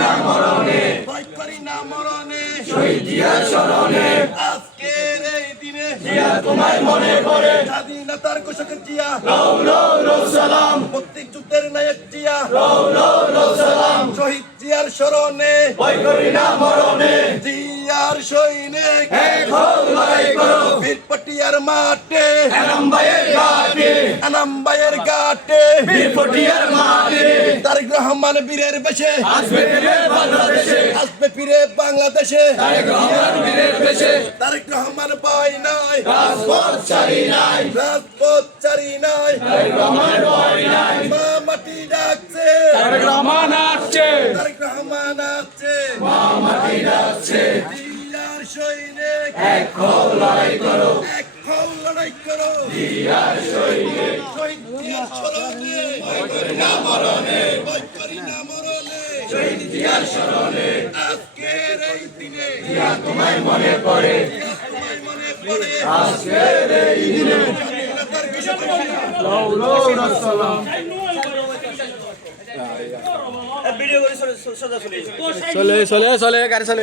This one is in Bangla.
না মরণে, ভয় করি না মরণে, শহীদ জিয়ার স্মরণে, আজকের এই দিনে জিয়া তোমায় মনে পড়ে, স্বাধীনতার ঘোষক জিয়া, লও লও লও সালাম, মুক্তিযুদ্ধের নায়ক জিয়া, লও লও লও সালাম, শহীদ জিয়ার স্মরণে, ভয় করি না মরণে, জিয়ার সৈনিক এক হও লড়াই করো, বীরপটিয়ার মাঠে, এনাম ভাইয়ের ঘাটে, আনামবাইয়ের ঘাটে, বীরপটিয়ার মাঠে, তারেক রহমান বীরের বেশে আসবে ফিরে বাংলাদেশে, আসবে ফিরে বাংলাদেশে, তারেক রহমান বীরের বেশে, তারেক রহমান ভয় নাই, রাজপথ ছাড়ি নাই, রাজপথ চারি নাই, তারেক রহমান ভয় নাই, মা মাটি ডাকছে, তারেক রহমান আসছে, তারেক রহমান আছে, মা মাটি ডাকছে, জিয়ার সৈনিক এক হও লড়াই করো, এক হও লড়াই করো, জিয়ার সৈনিক, শহীদ জিয়ার স্মরণে, ভয় করি না মরণে, ভয় করি না মরণে, শহীদ জিয়ার স্মরণে, আজকের এই দিনে জিয়া তোমায় মনে পড়ে, জিয়া তোমায় মনে পড়ে, আজকের এই দিনে, স্বাধীনতার ঘোষক জিয়া, লও লও লও সালাম, চলে চলে চলে গাড়ি চলে